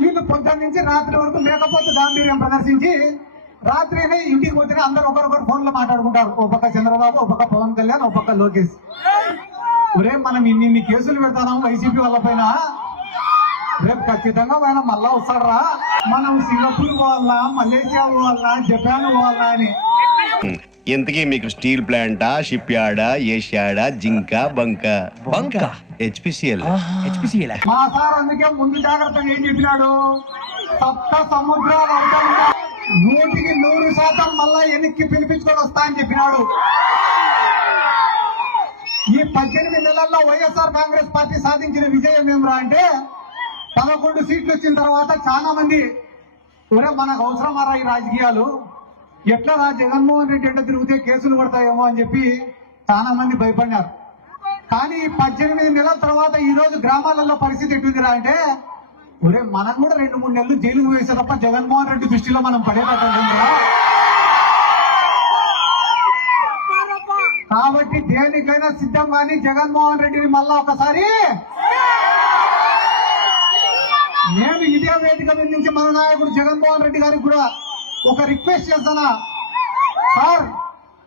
వీళ్ళు పొద్దున్న నుంచి రాత్రి వరకు లేకపోతే గాంభీర్యం ప్రదర్శించి రాత్రినే ఇంటికి పోతే అందరూ ఒకరొకరు ఫోన్ లో మాట్లాడుకుంటారు. ఓ పక్క చంద్రబాబు, ఓ పక్క పవన్ కళ్యాణ్, ఓ పక్క లోకేష్. ఒరే మనం ఇన్ని కేసులు పెడతాం వైసీపీ వాళ్ళ పైన, రేపు ఖచ్చితంగా ఆయన మళ్ళా వస్తాడరా, మనం సింగపూర్ పోవాలా, మలేషియా పోవాలా, జపాన్ పోవాలా అని. ఇంతకీ మీకు స్టీల్ ప్లాంటా, షిప్ యార్డా, ఏషియాడా, జింక, బంక హెచ్పిసిఎల్. మా సార్ అందుకే ముందు జాగ్రత్తగా ఏం చెప్పినాడు, సప్త సముద్రాలు 100% మళ్ళా వెనక్కి పిలిపించుకొని వస్తా అని చెప్పినాడు. ఈ 18 నెలల్లో వైఎస్ఆర్ కాంగ్రెస్ పార్టీ సాధించిన విజయం ఏమిరా అంటే 11 సీట్లు వచ్చిన తర్వాత చాలా మంది ఒరే మనకు అవసరమారా ఈ రాజకీయాలు, ఎట్లా రా జగన్మోహన్ రెడ్డి అంటే తిరిగితే కేసులు పడతాయేమో అని చెప్పి చాలా మంది భయపడినారు. కానీ 18 నెలల తర్వాత ఈ రోజు గ్రామాలలో పరిస్థితి ఎట్టుందిరా అంటే ఒరే మనం కూడా 2-3 నెలలు జైలుకు వేసే తప్ప జగన్మోహన్ రెడ్డి దృష్టిలో మనం పడేటట్టుందా. కాబట్టి దేనికైనా సిద్ధం కానీ జగన్మోహన్ రెడ్డిని మళ్ళా ఒకసారి నేను ఇదే వేదిక మీద నుంచి మన నాయకుడు జగన్మోహన్ రెడ్డి గారికి కూడా ఒక రిక్వెస్ట్ చేస్తానా, సార్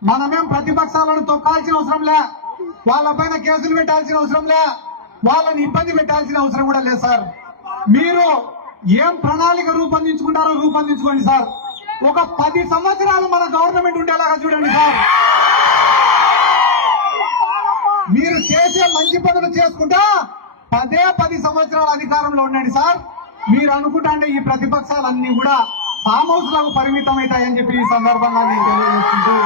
మనమేం ప్రతిపక్షాలను తొక్కాల్సిన అవసరం లే, వాళ్ళపైన కేసులు పెట్టాల్సిన అవసరం లే, వాళ్ళని ఇబ్బంది పెట్టాల్సిన అవసరం కూడా లేదు సార్. మీరు ఏం ప్రణాళిక రూపొందించుకుంటారో రూపొందించుకోండి సార్. ఒక 10 సంవత్సరాలు మన గవర్నమెంట్ ఉండేలాగా చూడండి సార్. మీరు చేసే మంచి పనులు చేసుకుంటా 10 సంవత్సరాల అధికారంలో ఉండండి సార్. మీరు అనుకుంటా అంటే ఈ ప్రతిపక్షాలన్నీ కూడా ఫామ్ హౌస్ లకు పరిమితం అవుతాయని చెప్పి ఈ సందర్భంగా నేను తెలియజేస్తుంటూ